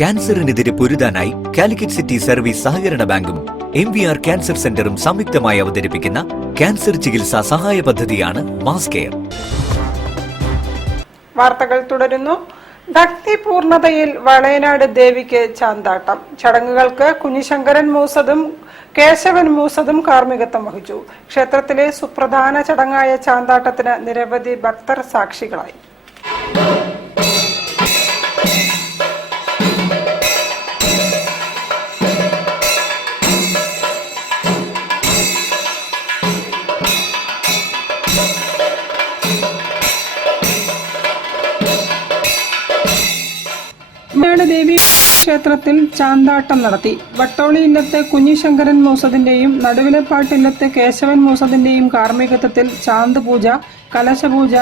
ക്യാൻസറിനെതിരെ പൊരുതാനായി Calicut city service സഹകരണ ബാങ്കും MVR cancer സെന്ററും സംയുക്തമായി അവതരിപ്പിക്കുന്ന ക്യാൻസർ ചികിത്സാ സഹായ പദ്ധതിയാണ് മാസ് കെയർ. വാർത്തകൾ തുടരുന്നു. ഭക്തിപൂർണതയിൽ വളയനാട് ദേവിക്ക് ചാന്താട്ടം. ചടങ്ങുകൾക്ക് കുഞ്ഞിശങ്കരൻ മൂസതും കേശവൻ മൂസതും കാർമ്മികത്വം വഹിച്ചു. ക്ഷേത്രത്തിലെ സുപ്രധാന ചടങ്ങായ ചാന്താട്ടത്തിന് നിരവധി ഭക്തർ സാക്ഷികളായി. ദേവി ക്ഷേത്രത്തിൽ ചാന്താട്ടം നടത്തി. വട്ടോളി ഇല്ലത്തെ കുഞ്ഞിശങ്കരൻ മൂസതിന്റെയും നടുവിലപ്പാട്ട് ഇല്ലത്തെ കേശവൻ മൂസതിന്റെയും കാർമ്മികത്വത്തിൽ ചാന്ത് പൂജ, കലശപൂജ,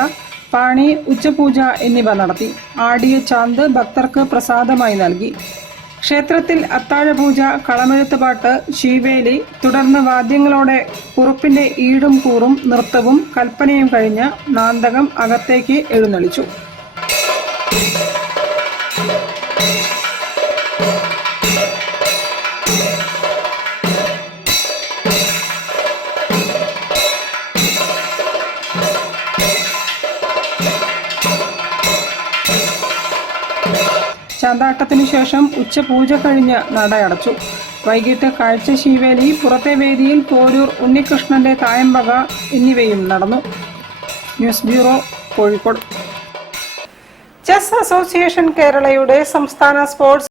പാണി, ഉച്ചപൂജ എന്നിവ നടത്തി. ആടിയ ചാന്ത് ഭക്തർക്ക് പ്രസാദമായി നൽകി. ക്ഷേത്രത്തിൽ അത്താഴപൂജ, കളമെഴുത്തുപാട്ട്, ശീവേലി, തുടർന്ന് വാദ്യങ്ങളോടെ കുറുപ്പിന്റെ ഈടും കൂറും നൃത്തവും കൽപ്പനയും കഴിഞ്ഞ് നാന്തകം അകത്തേക്ക് എഴുന്നള്ളിച്ചു. ചാന്താട്ടത്തിനു ശേഷം ഉച്ചപൂജ കഴിഞ്ഞ് നട അടച്ചു. വൈകിട്ട് കാഴ്ച ശീവേലി, പുറത്തെ വേദിയിൽ പോരൂർ ഉണ്ണികൃഷ്ണന്റെ തായമ്പക എന്നിവയും നടന്നു. News bureau, Kozhikode. Chess association കേരളയുടെ സംസ്ഥാന സ്പോർട്സ്